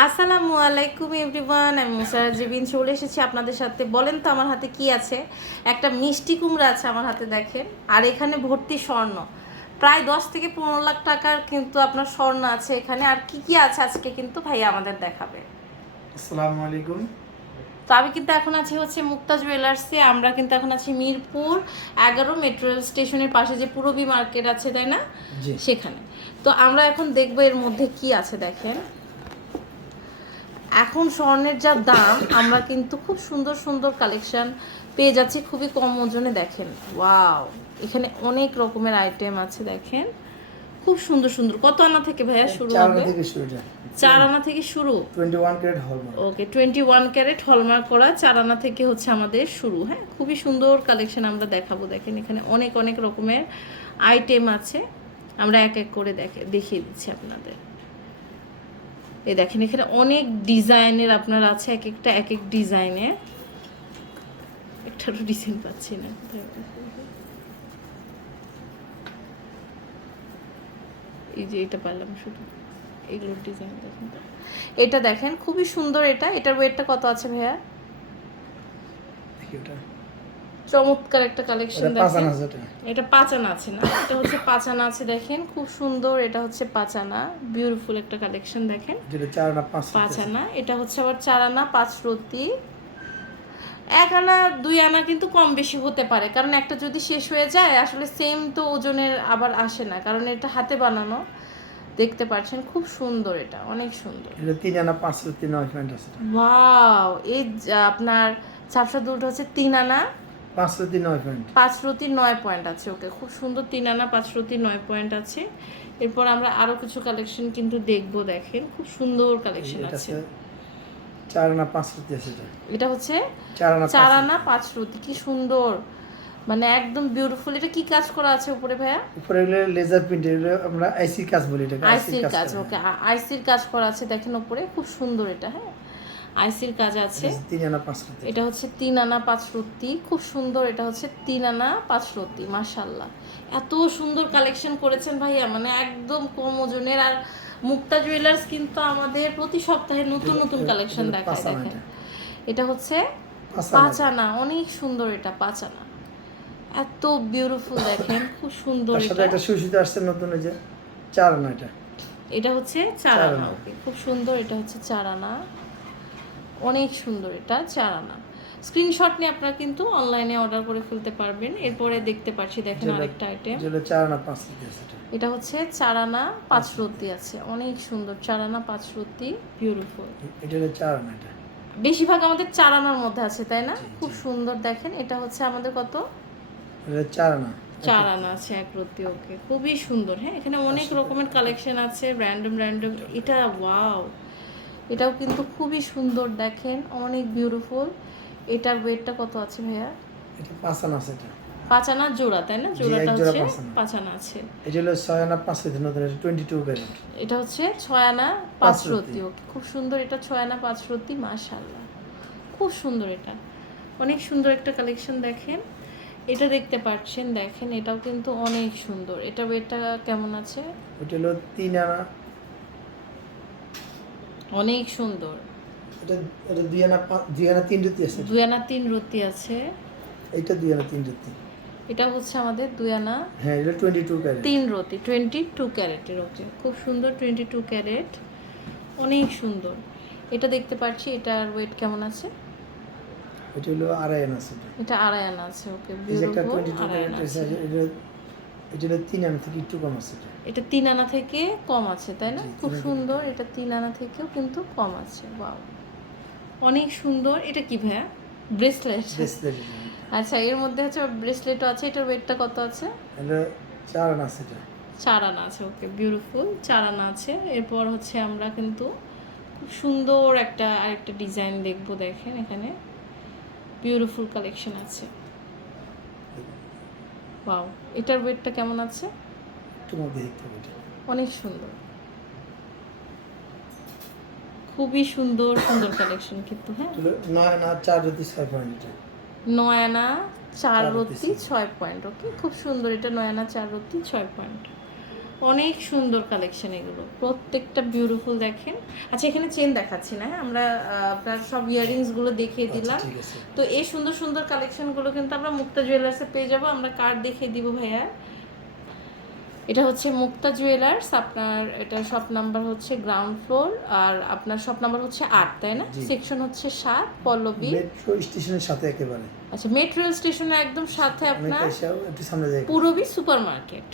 আসসালামু আলাইকুম এভরিওয়ান আমি মুসারা জেবিন চলে এসেছি আপনাদের সাথে। বলেন তো আমার হাতে কি আছে? একটা মিষ্টি কুমড়া আছে আমার হাতে দেখেন আর এখানে ভর্তি স্বর্ণ। প্রায় দশ থেকে পনেরো লাখ টাকার কিন্তু আপনার স্বর্ণ আছে এখানে আর কি কি আছে আজকে কিন্তু ভাইয়া আমাদের দেখাবে। আসসালামু আলাইকুম। তো আমি কিন্তু এখন আছি হচ্ছে মুক্তা জুয়েলার্সে আমরা কিন্তু এখন আছি মিরপুর এগারো মেট্রো রেল স্টেশনের পাশে যে পুরবী মার্কেট আছে তাই না? সেখানে। তো আমরা এখন দেখব এর মধ্যে কি আছে দেখেন। এখন স্বর্ণের যা দাম আমরা কিন্তু খুব সুন্দর সুন্দর কালেকশন পেয়ে যাচ্ছি খুবই কম ওজনে দেখেন। ওয়াও এখানে অনেক রকমের আইটেম আছে দেখেন। খুব সুন্দর সুন্দর। কত আনা থেকে ভাইয়া শুরু হবে? চার আনা থেকে শুরু? Okay twenty one carat hallmark করা চার আনা থেকে হচ্ছে আমাদের শুরু হ্যাঁ? খুবই সুন্দর কালেকশন আমরা দেখাবো দেখেন এখানে অনেক অনেক রকমের আইটেম আছে। আমরা এক এক করে দেখে দেখিয়ে দিচ্ছি আপনাদের। এই দেখেন, এখানে অনেক ডিজাইনের আপনার আছে, এক একটা, এক এক ডিজাইনের। একটারও ডিজাইন পাচ্ছি না। এই যে এটা পারলাম শুধু। এগুলোর ডিজাইন দেখেন। এটা দেখেন, খুবই সুন্দর এটা। এটার ওয়েটটা কত আছে ভাইয়া? চমৎকার একটা কালেকশন দেখেন। এটা পাঁচানা আছে না? এটা হচ্ছে পাঁচানা আছে দেখেন। খুব সুন্দর এটা হচ্ছে পাঁচানা। বিউটিফুল একটা কালেকশন দেখেন। যেটা চার আনা পাঁচ পাঁচ আনা এটা হচ্ছে আবার চার আনা পাঁচ রতি। এক আনা দুই আনা কিন্তু কম বেশি হতে পারে কারণ একটা যদি শেষ হয়ে যায় আসলে সেম তো ওজনের আবার আসে না কারণ এটা হাতে বানানো। দেখতে পাচ্ছেন খুব সুন্দর এটা অনেক সুন্দর। এটা তিন আনা পাঁচ আছে ওয়াও এই আপনার চাপসা দুলটা হচ্ছে তিন আনা। পাঁচ নয় পয়েন্ট পাঁচ রতি নয় পয়েন্ট আছে ওকে খুব সুন্দর তিন আনা পাঁচ রতি নয় পয়েন্ট আছে। এরপর আমরা আরও কিছু কালেকশন কিন্তু দেখব দেখেন খুব সুন্দর কালেকশন আছে। চার আনা পাঁচ রতি আছে এটা। এটা হচ্ছে চার আনা পাঁচ রতি। কি সুন্দর। মানে একদম বিউটিফুল এটা কি কাজ করা আছে উপরে ভাইয়া? উপরে লেজার প্রিন্ট আমরা আইসি কাজ বলি এটাকে আইসির কাজ ওকে আইসির কাজ করা আছে দেখেন উপরে খুব সুন্দর এটা হ্যাঁ। আইসির কাজ আছে। এটা তিন আনা পাঁচ রতি এটা হচ্ছে তিন আনা পাঁচ রত্তি খুব সুন্দর এটা হচ্ছে তিন আনা পাঁচ রত্তি মাশাল্লাহ এত সুন্দর কালেকশন করেছেন ভাইয়া মানে একদম কম ওজনের। আর মুক্তা জুয়েলার্স কিন্তু আমাদের প্রতি সপ্তাহে নতুন নতুন কালেকশন দেখায় দেখেন। এটা। হচ্ছে পাঁচ আনা। অনেক সুন্দর এটা পাঁচ আনা। এত বিউটিফুল দেখেন খুব সুন্দর এটা। একটা সুশীত আসছে নতুন এই যে চার আনা এটা। এটা হচ্ছে চার আনা খুব সুন্দর এটা হচ্ছে চার আনা। অনেক সুন্দর এটা চার আনা স্ক্রিনশট নিয়ে আপনারা কিন্তু অনলাইনে অর্ডার করে ফেলতে পারবেন। এরপরে দেখতে পাচ্ছি দেখেন আরেকটা আইটেম এটা। হচ্ছে চার আনা পাঁচ রত্তি আছে। অনেক সুন্দর চার আনা পাঁচ রত্তি বিউটিফুল এটা হলো চার আনা এটা। বেশিরভাগ আমাদের চার আনার মধ্যে আছে তাই না? খুব সুন্দর দেখেন। এটা হচ্ছে আমাদের কত? এটা চার আনা চার আনা আছে এক রত্তি ওকে। খুবই সুন্দর হ্যাঁ? এখানে অনেক রকমের কালেকশন আছে র্যান্ডম র্যান্ডম এটা ওয়াও এটাও কিন্তু খুবই সুন্দর দেখেন অনেক বিউটিফুল এটার ওয়েটটা কত আছে ভাইয়া? এটা পাঁচ আনা আছে এটা। পাঁচ আনা জোড়া তাই না? জোড়াটা হচ্ছে পাঁচ আনা। পাঁচ আনা আছে। এটা হলো ছয় আনা পাঁচ রতি নতুন টোয়েন্টি টু ক্যারেট এটা হচ্ছে ছয় আনা পাঁচ রতি খুব সুন্দর এটা ছয় আনা পাঁচ রতি মাশাল্লাহ খুব সুন্দর এটা। অনেক সুন্দর একটা কালেকশন দেখেন। এটা দেখতে পাচ্ছেন দেখেন এটাও কিন্তু অনেক সুন্দর। এটা ওয়েটটা কেমন আছে? ওটা হলো তিন আনা অনেক সুন্দর। এটা এটা দুই আনা দুই আনা তিন রুতি আছে? দুই আনা তিন রতি আছে। এইটা দুই আনা তিন রুতি এটা হচ্ছে আমাদের দুই আনা হ্যাঁ এটা টোয়েন্টি টু ক্যারেট তিন রতি টোয়েন্টি টু ক্যারেটের ওকে খুব সুন্দর টোয়েন্টি টু ক্যারেট অনেক সুন্দর। এটা দেখতে পাচ্ছি এটার ওয়েট কেমন আছে? এটা হলো আড়াই আনা আছে। এটা। আড়াই আনা আছে ওকে বিউটিফুল আড়াই আনা আছে। এটা তিন আনা থেকে একটু কম আছে এটা। তিন আনা থেকে কম আছে তাই না? খুব সুন্দর এটা তিন আনা থেকেও কিন্তু কম আছে ওয়াও। অনেক সুন্দর এটা কি ভাইয়া? ব্রেসলেট? ব্রেসলেট। আচ্ছা এর মধ্যে হচ্ছে ব্রেসলেটও আছে এটার ওয়েটটা কত আছে? এটা চার আনা আছে এটা। চার আনা আছে ওকে বিউটিফুল চার আনা আছে। এরপর হচ্ছে আমরা কিন্তু খুব সুন্দর একটা আরেকটা ডিজাইন দেখব দেখেন এখানে। বিউটিফুল কালেকশন আছে। ওয়াও এটার ওয়েটটা কেমন আছে? অনেক সুন্দর। খুবই সুন্দর সুন্দর কালেকশন কিন্তু হ্যাঁ। নয় না চার রতি ছয় পয়েন্ট নয় আনা চার রতি ছয়। পয়েন্ট ওকে খুব সুন্দর এটা নয় আনা চার রত্তি ছয় পয়েন্ট অনেক সুন্দর কালেকশন এগুলো। প্রত্যেকটা বিউটিফুল দেখেন। আচ্ছা এখানে চেন দেখাচ্ছি না হ্যাঁ? আমরা আপনার সব ইয়ারিংসগুলো দেখিয়ে আচ্ছা, দিলাম। তো এই সুন্দর সুন্দর কালেকশনগুলো কিন্তু আমরা মুক্তা জুয়েলার্সে পেয়ে যাব। আমরা কার্ড দেখিয়ে দিব ভাইয়া। এটা হচ্ছে মুক্তা জুয়েলার্স আপনার এটা শপ নাম্বার হচ্ছে গ্রাউন্ড ফ্লোর আর আপনার শপ নাম্বার হচ্ছে আট তাই না? সেকশন হচ্ছে সাত পল্লবী। মেট্রো স্টেশনের সাথে একেবারে। আচ্ছা মেট্রো স্টেশনের একদম সাথে আপনার পূরবী সুপার মার্কেট